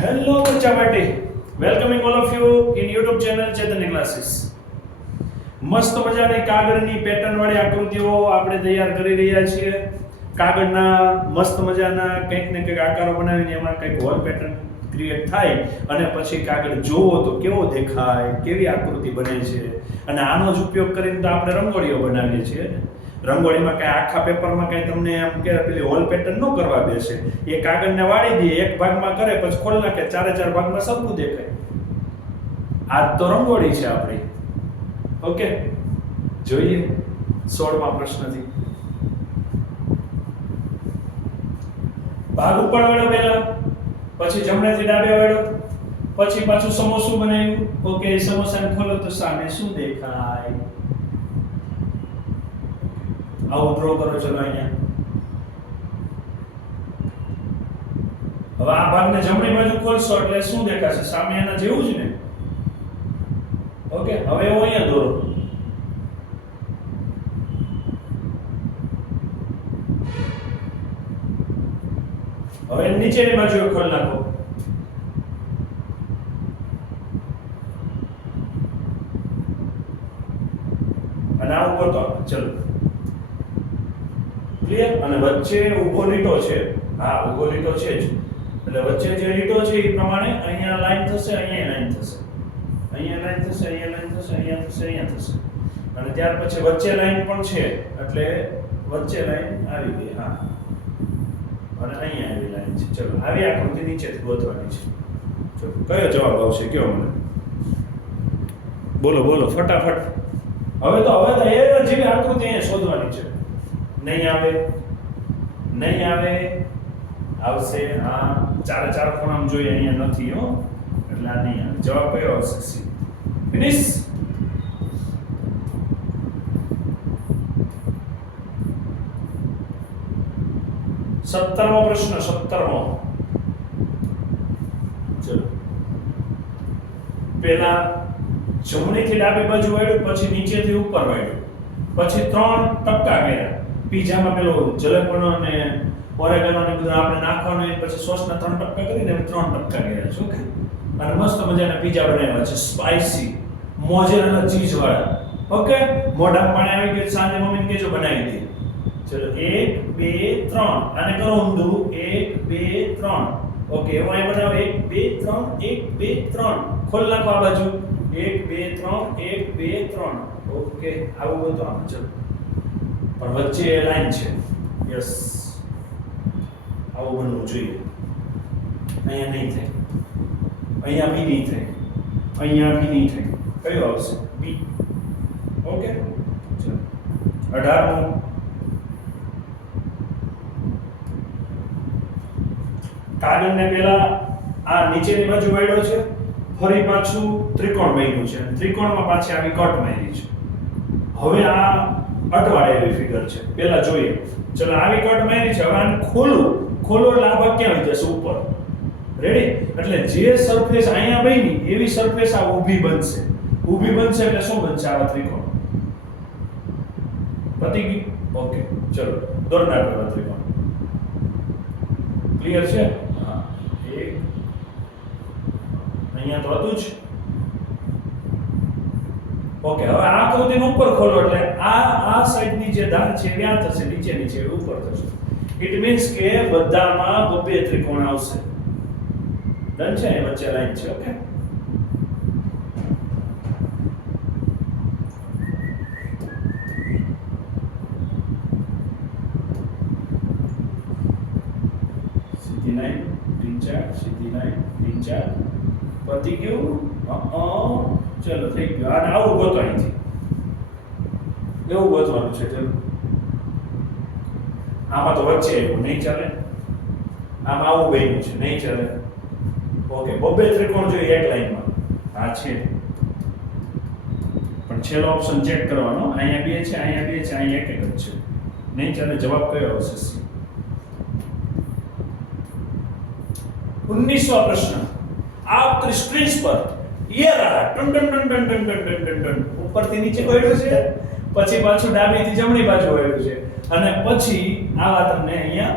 Hello બચ્ચા party welcoming all of you in YouTube channel Chetan classes મસ્ત મજાની કાગળની પેટર્ન વાળી આકૃતિઓ આપણે તૈયાર કરી રહ્યા છીએ. કાગળના મસ્ત મજાના કંઈક ને કંઈક આકારો બનાવીને એમાં કંઈક વોલ પેટર્ન ક્રિએટ થાય અને પછી કાગળ જોવો તો કેવો દેખાય, કેવી આકૃતિ બને છે. અને આનો જ ઉપયોગ કરીને તો આપણે રંગોળીઓ બનાવીએ છીએ. રંગોળીમાં કાંઈ આખા પેપરમાં કાંઈ તમને એમ કે પેલી હોલ પેટર્ન ન કરવા બેસે એ કાગળને વાળી દે, એક ભાગમાં કરે, પછી ખોલ નાખે, ચારે ચાર ભાગમાં સરખું દેખાય. આ તો રંગોળી છે આપણી. ઓકે? જોઈએ સોળમા પ્રશ્નથી. ભાગ ઉપર વળ્યો પહેલા, પછી જમણેથી ડાબે વળ્યો, પછી પાછું સમોસું બનાવ્યું. ઓકે, સમોસાને ખોલો તો સામે શું દેખાય? આવું ડ્રો કરો ચલો અહીંયા. હવે આ ભાગને જમણી બાજુ ખોલશો એટલે શું દેખાશે? સામે એના જેવું જ ને? ઓકે, હવે હું અહીંયા દોરો. હવે નીચેની બાજુ ખોલ નાખો. અને આ ઉપર તો, ચલો. ક્લિયર અને વચ્ચે ઊભો લીટો છે. હા, ઊભો લીટો છે જ. એટલે વચ્ચે જે લીટો છે એ પ્રમાણે અહીંયા લાઈન થશે, અહીંયા લાઈન થશે. અહીંયા લાઈન થશે, અહીંયા લાઈન થશે, અહીંયા થશે અહીંયા થશે. અને ત્યાર પછી વચ્ચે લાઈન પણ છે. એટલે વચ્ચે લાઈન આવી ગઈ, હા. અને અહીંયા આવી લાઈન છે. ચલો, આવી આકૃતિ નીચેથી ગોતવાની છે. ચલો, કયો જવાબ આવશે કયો મને? બોલો બોલો, ફટાફટ. હવે તો હવે તો એ જેવી આકૃતિ અહીંયા શોધવાની છે. નહીં આવે નહીં આવે, આવશે. આ ચારે ચાર ખૂણામાં જોઈએ, અહીંયા નથી, હો. એટલે આ નહીં આવે. જવાબ કયો આવશે? સી. ફિનિશ સત્તરમો પ્રશ્ન, સત્તરમો. ચલો. પહેલા જમણીથી ડાબી બાજુ વાળ્યું, પછી નીચેથી ઉપર વાળ્યું. પછી ત્રણ ટપકા કર્યા. પીઝામાં પેલો જલકવાનો અને ઓરેગાનો ને બધું આપણે નાખવાનું એ પછી સોસના ત્રણ ટપકા કરીને ત્રણ ટપકા કર્યા છે. ઓકે. અને મસ્ત મજાના પીઝા બનાવ્યા છે. સ્પાઇસી મોઝેરેલા ચીઝ વાળા ઓકે? મોઢા પાણી આવી ગયું સાંજે મમ્મીને કહેજો બનાવી દે. ચલો એક બે ત્રણ. આને કરો ઊંધું એક બે ત્રણ. ઓકે એવું અહીં બનાવો. એક બે ત્રણ એક બે ત્રણ. ખોલ નાખો આ બાજુ. એક બે ત્રણ એક બે ત્રણ. ઓકે આવું બધું આમ ચલો પણ વચ્ચે એ લાઈન છે. યસ આવું બનવું જોઈએ. અહીંયા નહીં થાય. અહીંયા બી નહીં થાય. અહીંયા બી નહીં થાય. કયો આવશે? બી. ઓકે? ચલો. અઢારમો. કાગળને પહેલા આ નીચેની બાજુ વાળ્યો છે. ફરી પાછું ત્રિકોણ બન્યું છે. ત્રિકોણમાં પાછી આવી કટ મારી છે. હવે આ અટવાળેલી ફિગર છે. પહેલા જોઈએ. ચલો, આવી કટ મારી છે. હવે આને ખોલું. ખોલો એટલે આ ભાગ ક્યાં જશે ઉપર. રેડી એટલે જે સરફેસ અહીંયા બની, એવી સરફેસ આ ઊભી બનશે. ઊભી બનશે એટલે શું બનશે આવા ત્રિકોણ પતી ગયું ઓકે, ચલો. દોર નાખો ત્રિકોણ ક્લિયર છે? હા. એક. અહીંયા તો હતું જ. ઓકે, હવે આ આકૃતિને ઉપર ખોલો એટલે આ આ સાઈડની જે ધાર છે ક્યાં થશે, નીચેની છે ઉપર થશે. ઇટ મીન્સ કે બધામાં બબ્બે ત્રિકોણ આવશે. ડન છે? વચ્ચે લાઈન છે, ઓકે? સીધી લાઈન ટીચર સીધી લાઈન ટીચર પતી ગયું? ચલો, થઈ ગયો. અને આવું ગોતો અહીંથી. એવું ગોતવાનું છે ચલો. આમાં તો વચ્ચે એવું નહીં ચાલે. આમાં આવું બન્યું છે, નહીં ચાલે. ઓકે બબ્બે ત્રિકોણ જોઈએ એક લાઈનમાં. આ છે. પણ છેલ્લો ઓપ્શન ચેક કરવાનો. અહીંયા બે છે, અહીંયા બે છે, અહીંયા એક એક છે. નહીં ચાલે, જવાબ કયો આવશે? સી. ઉન્નીસવા પ્રશ્ન. આપ ત્રિસ્ક્રીન પર એ રા ટન ટન ટન ટન ટન ટન ટન ટન ટન. ઉપરથી નીચે વળ્યું છે? પછી પાછું ડાબીથી જમણી બાજુ વળ્યું છે. અને પછી આવા તમને અહીંયા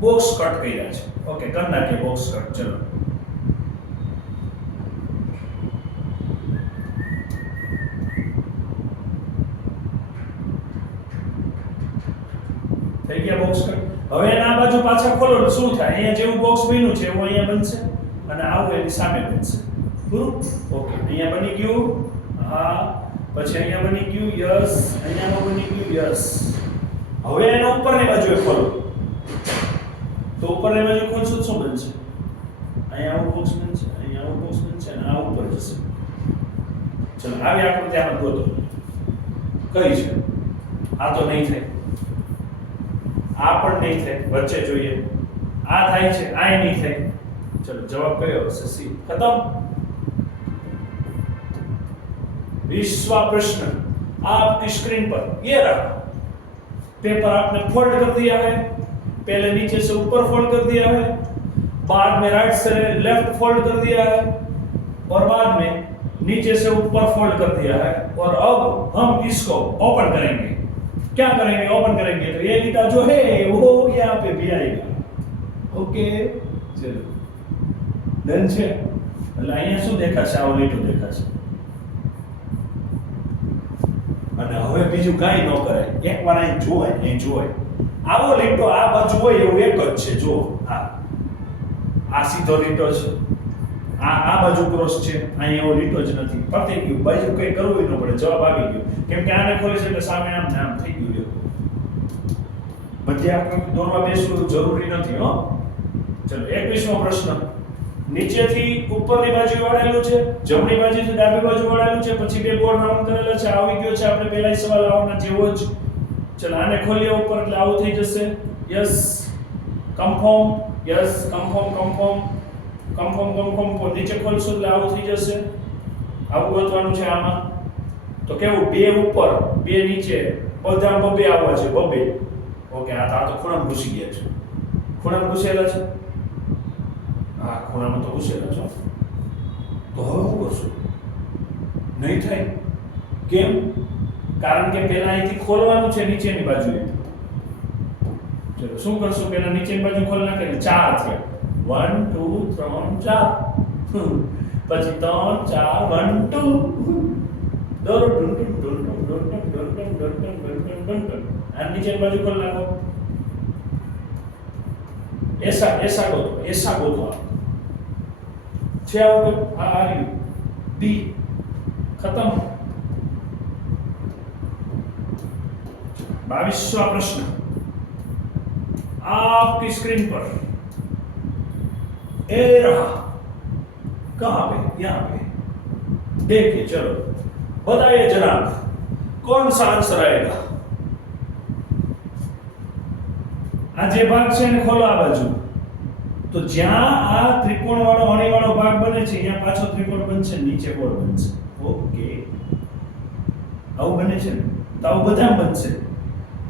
બોક્સ કટ કર્યા છે. ઓકે કરી નાખીએ બોક્સ કટ ચલો. થઈ ગયા બોક્સ કટ હવે આ બાજુ પાછા ખોલો શું થાય? અહીંયા જેવું બોક્સ બન્યું છે, એવું અહીંયા બનશે અને આવું એની સામે બનશે. પૂરું ઓકે અહીંયા બની ગયું. હા, પછી અહીંયા બની ગયું યસ, અહીંયામાં બની ગયું યસ. હવે એનો ઉપરની બાજુએ ખોલો. તો ઉપરની બાજુ ખોલશો શું બનશે અહીંયા આવું બોક્સ બનશે અહીંયા આવું બોક્સ બનશે અને આ ઉપર જશે. ચલો, આવી આકૃતિ આમાં ગોતો. કઈ છે? આ તો નહીં થાય. આ પણ નહીં થાય. વચ્ચે જોઈએ. આ થાય છે, આ નહીં થાય. ચલો, જવાબ કયો? હશે સી. ખતમ. विश्वा प्रश्न आपकी स्क्रीन पर ये रहा पेपर आपने फोल्ड कर दिया है पहले नीचे से ऊपर फोल्ड कर दिया है बाद में राइट से लेफ्ट फोल्ड कर दिया है और बाद में नीचे से ऊपर फोल्ड कर दिया है और अब हम इसको ओपन करेंगे क्या करेंगे ओपन करेंगे तो ये लीटा जो है वो यहाँ पे भी आएगा ओके चलो ડન છે એટલે અહીંયા શું દેખાશે આવો લીટો દેખાશે અને હવે બીજું કાંઈ ન કરાય એકવાર અહીં જોવાય અહીં જોવાય. આવો લીટો આ બાજુ હોય એવું એક જ છે જો આ. આ સીધો લીટો છે. આ આ બાજુ ક્રોસ છે. અહીં એવો લીટો જ નથી. પતી ગયું બાજુ કંઈ કરવું ન પડે. જવાબ આવી ગયો. કેમ કે આને ખોલે છે એટલે સામે આમ ને આમ થઈ ગયું બધી આકૃતિ દોરવા બેસવું જરૂરી નથી, હો. ચલો, એકવીસમો પ્રશ્ન. નીચેથી ઉપરની બાજુ વાળેલું છે, જમણી બાજુથી ડાબી બાજુ વાળેલું છે, પછી બે ગોળ રાઉન્ડ કરેલા છે, આવી ગયો છે, આપણે પહેલા સવાલ આવવાના જેવો જ. ચલો, આને ખોલીએ ઉપર, એટલે આવું થઈ જશે. Yes confirm yes confirm confirm confirm confirm નીચે ખોલશું એટલે આવું થઈ જશે. આવું ગોતવાનું છે આમાં. તો કેવું? બે ઉપર, બે નીચે બધા બબે આવવા છે, બબે. ઓકે, આ તો ખૂણામાં ઘૂસી ગયા છે. ખૂણમ ઘૂસેલા છે. આ ખૂણામાં તો ઘૂસેલા છો તો હવે હું કરશું નહીં થાય કેમ કારણ કે પેલા અહીંથી ખોલવાનું છે નીચેની બાજુએ ચલો શું કરશું પેલા નીચેની બાજુ ખોલ નાખે ચાર છે વન ટુ ત્રણ ચાર પછી ત્રણ ચાર વન ટુ દોરો ડુંટું ડુંટું ડુંટું ડુંટું ડુંટું ડુંટું ડુંટું આ નીચેની બાજુ ખોલ નાખો એસા એસા ગોતો એસા ગોતો છે આવું કંઈક? આ આવ્યું બી ખતમ बाईसवा प्रश्न आपकी स्क्रीन पर ए रहा कहां पे यहां पे देखिए चलो बताइए जनाब कौन सा आंसर आएगा આ જે ભાગ છે એને ખોલો આ બાજુ તો જ્યાં આ ત્રિકોણ વાળો અણી વાળો ભાગ બને છે, અહીંયા પાછો ત્રિકોણ બનશે, નીચે ગોળ બનશે? ઓકે. આવું બને છે તો આવું બધા બનશે.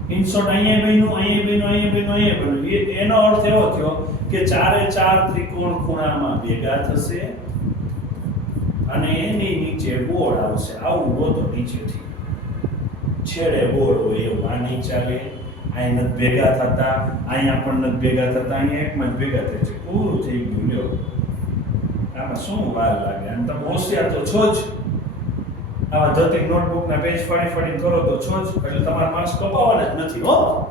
ઇનશોર્ટ અહીંયા બન્યું અહીંયા બન્યું અહીંયા બન્યું અહીંયા બન્યું. એ એનો અર્થ એવો થયો કે ચારે ચાર ત્રિકોણ ખૂણામાં ભેગા થશે અને એની નીચે ગોળ આવશે. આવું ગોતો નીચેથી. છેડે ગોળ હોય એવું. આ નહીં ચાલે. અહીં નથી ભેગા થતા અહીંયા પણ ભેગા થતા અહીંયા એકમાં જ ભેગા થાય છે. પૂરું થઈ ગયું, લ્યો. આમાં શું વાર લાગે? અને તમે હોશિયાર તો છો જ. આવા ધતિક નોટબુકના પેજ ફાડી ફાડી કરો તો છો જ. એટલે તમારા માર્ક્સ કપાવાના જ નથી, હો.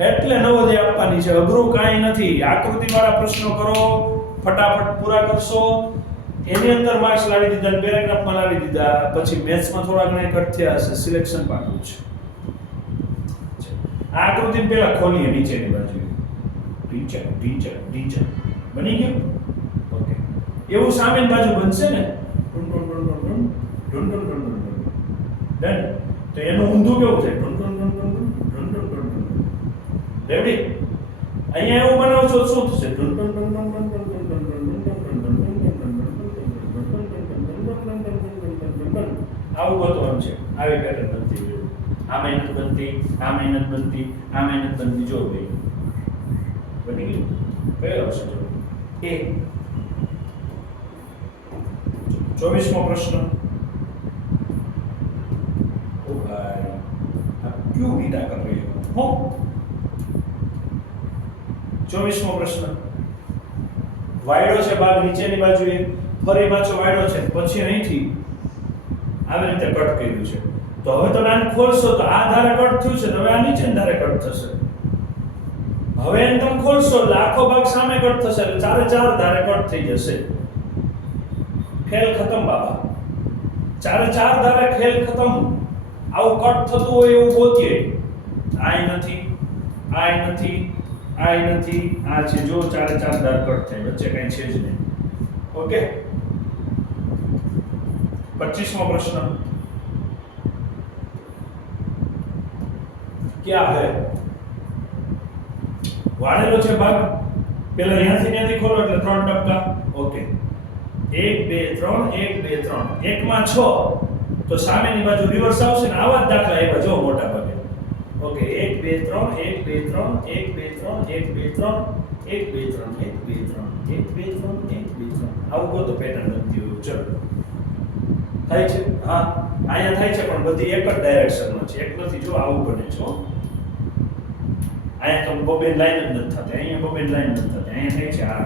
એટલે નવોદય આપવાની છે. અઘરું કાંઈ નથી. આકૃતિવાળા પ્રશ્નો કરો, ફટાફટ પૂરા કરશો. એની અંદર માર્ક્સ લાવી દીધા પેરેગ્રાફમાં લાવી દીધા. પછી મેથ્સમાં થોડા ઘણા કટ થયા હશે સિલેક્શન પાકું છે. આ આકૃતિ પેલા ખોલીએ નીચેની બાજુ ટીચર ટીચર ટીચર બની ગયું ઓકે એવું સામેની બાજુ બનશે ને ટુન ટુન ટુન ટુન ટુન ટુન. ડન તો એનું ઊંધું કેવું થાય ટુન ટુન ટુન ટુન ટુન રેડી અહીંયા એવું બનાવો છો શું થશે ટુન ટુન ટુન ટુન ટુન ટુન ટુન ટુન ટુન ટુન ટુન. આવું છે આવી પેટર્ન હોય. આ મહેનત બનતી આ મહેનત બનતી આ મહેનત બનતી. જો ભાઈ બની ગયું? કયો આવશે? જો એ. ચોવીસમો પ્રશ્ન. ઓ ભાઈ આ ક્યુ બીટા કરી રહ્યો? હો. ચોવીસમો પ્રશ્ન. વાયડો છે ભાગ નીચેની બાજુએ. ફરી પાછો વાયડો છે પછી અહીંથી. આવી રીતે કટ કર્યું છે. તો હવે તમે આને ખોલશો તો આ ધારે કટ થયું છે હવે આ નીચે ધારે કટ થશે. હવે એને તમે ખોલશો એટલે ભાગ સામે કટ થશે એટલે ચારે ચાર ધારે કટ થઈ જશે. ખેલ ખતમ બાબા. ચારે ચાર ધારે ખેલ ખતમ. આવું કટ થતું હોય એવું ગોતીએ. આય નથી આય નથી આય નથી. આ છે જો ચારે ચાર ધાર કટ થાય, વચ્ચે કઈ છે જ નહીં. ઓકે? પચીસમો પ્રશ્ન. ક્યાં હે વાળેલો છે ભાગ પેલા અહીંયાથી ત્યાંથી ખોલો એટલે ત્રણ ટપકા ઓકે એક બે ત્રણ એક બે ત્રણ એકમાં છ તો સામેની બાજુ રિવર્સ આવશે ને આવા જ દાખલા એવા જો મોટા ભાગે ઓકે એક બે ત્રણ એક બે ત્રણ એક બે ત્રણ એક બે ત્રણ એક બે ત્રણ એક બે ત્રણ એક બે ત્રણ એક બે ત્રણ આવું કહો પેટર્ન બનતી હોય ચલો થાય છે હા અહીંયા થાય છે પણ બધી એક જ ડાયરેક્શનમાં છે એક નથી જો આવું બને છે. અહીંયા તો બોબેન લાઈન જ નથી થતી. અહીંયા બોબેન લાઈન નથી થતી. અહીંયા થાય છે આ.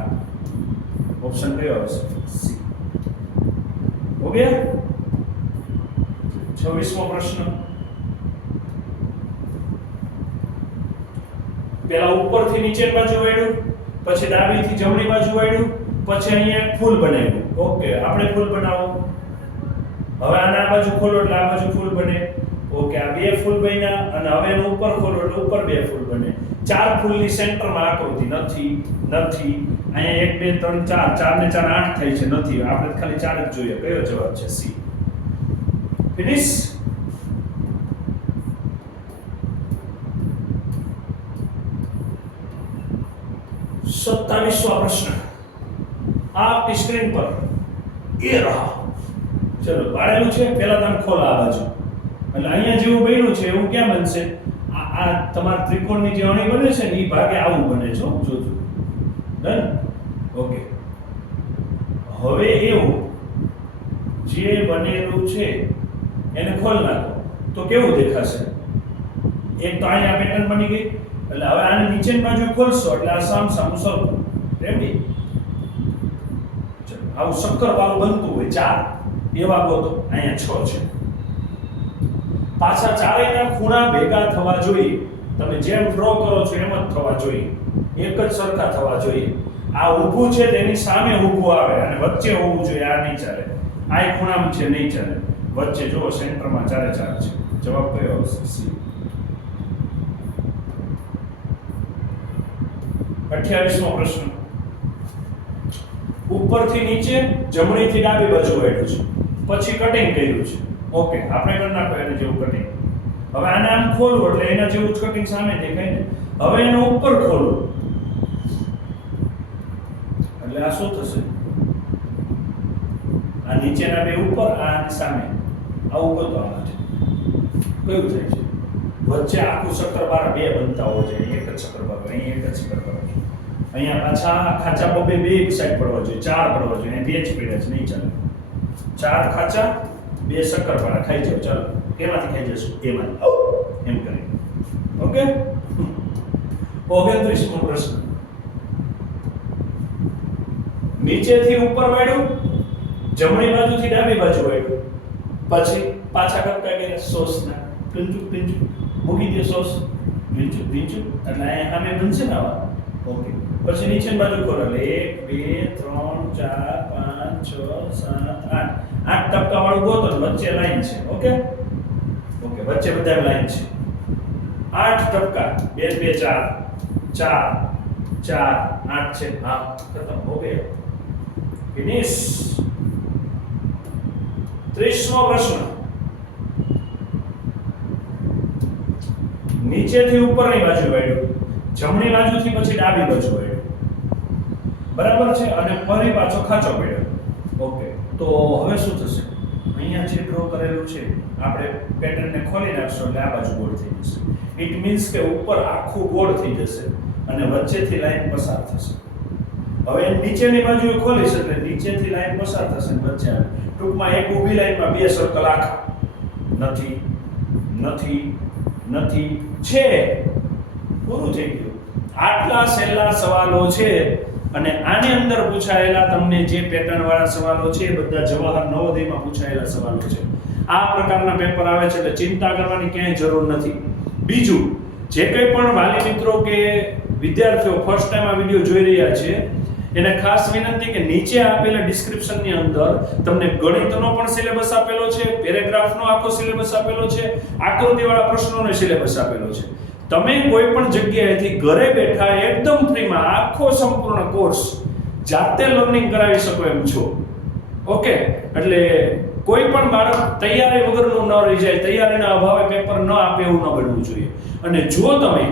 ઓપ્શન કયો આવશે? સી હો ગયા? છવ્વીસમો પ્રશ્ન. પેલા ઉપરથી નીચે બાજુ વાળ્યું, પછી ડાબીથી જમણી બાજુ વાળ્યું, પછી અહીંયા ફૂલ બનાવ્યું. ઓકે આપણે ફૂલ બનાવો. હવે આના બાજુ ખોલો એટલે આ બાજુ ફૂલ બને. ઓકે આ બે ફૂલ બન્યા અને હવે એનું ઉપર ખોલો એટલે ઉપર બે ફૂલ બને. ચાર ફૂલની સેન્ટરમાં આકૃતિ. નથી નથી. અહીંયા એક, બે, ત્રણ, ચાર. ચાર ને ચાર આઠ થાય છે. નથી. આપણે ખાલી ચાર જ જોઈએ. કયો જવાબ છે? સી. ફિનિશ સત્તાવીસમો પ્રશ્ન. આપની સ્ક્રીન પર એ રહા. ચલો, પાડેલું છે? પહેલા તમે ખોલા આ બાજુ. એટલે અહીંયા જેવું બન્યું છે, એવું ક્યાં બનશે? આ તમારા ત્રિકોણની જે અણી બને છે ને એ ભાગે આવું બને છે જોજો. ડન ઓકે હવે એવું, જે બનેલું છે, એને ખોલ નાખો. તો કેવું દેખાશે? એક તો અહીંયા પેટર્ન બની ગઈ, એટલે હવે આને નીચેની બાજુ ખોલશો, એટલે આ સામ સામું સરખું રેડી આવું શક્કર વાળું બનતું હોય, ચાર, એવા ગોતો. અહીંયા છ છે. પાછા ચારેયના ખૂણા ભેગા થવા જોઈએ. તમે જેમ ડ્રો કરો છો એમ જ થવા જોઈએ. એક જ સરખા થવા જોઈએ. આ ઊભું છે તેની સામે ઊભું આવે અને વચ્ચે હોવું જોઈએ. આ નહીં ચાલે. આ ખૂણામાં છે, નહીં ચાલે. વચ્ચે જો સેન્ટરમાં ચાલે ચાલે છે. જવાબ કયો આવશે? સી અઠ્યાવીસમો પ્રશ્ન. ઉપરથી નીચે જમણીથી ડાબી બાજુ વાળ્યું છે. પછી કટિંગ કર્યું છે. ઓકે, આપણે કરી નાખો એને જેવું કટિંગ હવે આને આમ ખોલવું એટલે એના જેવું જ કટિંગ સામે દેખાય ને? હવે એને ઉપર ખોલવું. એટલે આ શું થશે? આ નીચેના બે ઉપર, આ સામે. આવું બધું આમાં છે. કયું થાય છે? વચ્ચે આખું શક્કરપારા બે બનતા હોય છે. એક જ ચક્રબાર અહીં એક જ શક્કરપારો છે. અહીંયા પાછા ખાચા બબે બે એક સાઈડ પડવા જોઈએ. ચાર પડવા જોઈએ. બે જ પીડે છે, નહીં ચાલે. ચાર ખાચા બે શક્કરપારા ખાઈ જાવ ચાલો. કેમાંથી ખાઈ જશું? એમાંથી. એમ કરી ઓકે? ઓગણત્રીસમો પ્રશ્ન. નીચેથી ઉપર વાળ્યું, જમણી બાજુથી ડાબી બાજુ વાળ્યું. પછી પાછા કટકા ગયા સોસના. પિંચુ પિંચુ. મૂકી દે સોસ. પિંચુ પિંચુ. એટલે અહીંયા સામે બનશે ને આવા? ઓકે. પછી નીચેની બાજુ કરો એક, બે, ત્રણ, ચાર, પાંચ, છ, સાત, આઠ. આઠ ટપકા વાળું ગોતો વચ્ચે લાઈન છે ઓકે ઓકે વચ્ચે બધા લાઈન છે. આઠ ટપકા બે બે, ચાર ચાર ચાર, આઠ છે. હા, ખતમ, હો ગયો. ફિનિશ ત્રીસમો પ્રશ્ન. નીચેથી ઉપરની બાજુ વાળ્યું. જમણી બાજુથી પછી ડાબી બાજુ વાળ્યું. બરાબર છે? અને ફરી પાછો ખાચો પડ્યો. તો હવે શું થશે? અહીંયા જે ડ્રો કરેલું છે, આપણે પેટર્નને ખોલી નાખશો એટલે આ બાજુ ગોળ થઈ જશે. ઇટ મીન્સ કે ઉપર આખું ગોળ થઈ જશે અને વચ્ચેથી લાઈન પસાર થશે. હવે નીચેની બાજુ ખોલીશ એટલે નીચેથી લાઈન પસાર થશે ને વચ્ચે ટૂંકમાં એક ઊભી લાઈનમાં બે સર્કલ આખા. નથી નથી નથી. છે. પૂરું થઈ ગયું. આટલા સહેલા સવાલો છે. અને આની અંદર પૂછાયેલા તમને જે પેટર્ન વાળા સવાલો છે, એ બધા જવાહર નવોદયમાં પૂછાયેલા સવાલો છે. આ પ્રકારના પેપર આવે છે એટલે ચિંતા કરવાની ક્યાંય જરૂર નથી. બીજું, જે કંઈ પણ વાલી મિત્રો કે વિદ્યાર્થીઓ ફર્સ્ટ ટાઈમ આ વીડિયો જોઈ રહ્યા છે, એને ખાસ વિનંતી કે નીચે આપેલા ડિસ્ક્રિપ્શનની અંદર તમને ગણિતનો પણ સિલેબસ આપેલો છે પેરેગ્રાફનો આખો સિલેબસ આપેલો છે, આકૃતિવાળા પ્રશ્નોનો સિલેબસ આપેલો છે. તમે કોઈ પણ જગ્યાએથી ઘરે બેઠા એકદમ ફ્રીમાં આખો સંપૂર્ણ કોર્સ જાતે લર્નિંગ કરાવી શકો એમ છો. ઓકે? એટલે કોઈ પણ બાળક તૈયારી વગરનું ન રહી જાય, તૈયારીના અભાવે પેપર ન આપે એવું ન બનવું જોઈએ. અને જો તમે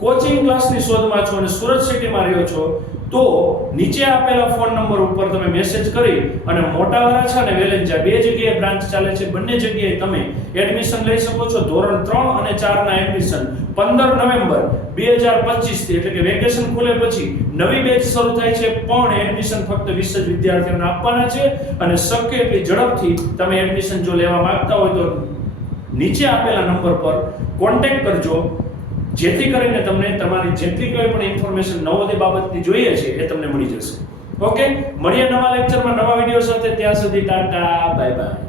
કોચિંગ ક્લાસની શોધમાં છો અને સુરત સિટીમાં રહ્યો છો તો નીચે આપેલા ફોન નંબર ઉપર તમે મેસેજ કરી અને મોટા વરાછા અને વેલેન્જા બે જગ્યાએ બ્રાન્ચ ચાલે છે, બંને જગ્યાએ તમે એડમિશન લઈ શકો છો. ધોરણ ત્રણ અને ચારના એડમિશન પંદર નવેમ્બર બે હજાર પચીસથી, એટલે કે વેકેશન ખુલે પછી નવી બેચ શરૂ થાય છે, પણ એડમિશન ફક્ત વીસ જ વિદ્યાર્થીઓને આપવાના છે. અને શક્ય એટલી ઝડપથી તમે એડમિશન જો લેવા માંગતા હોય તો નીચે આપેલા નંબર પર કોન્ટેક્ટ કરજો. જેથી કરીને તમને તમારી જેટલી કોઈ પણ ઇન્ફોર્મેશન નવોદય બાબતની જોઈએ છે એ તમને મળી જશે. ઓકે મળીએ નવા લેક્ચરમાં નવા વીડિયો સાથે. ત્યાં સુધી ટાટા બાય બાય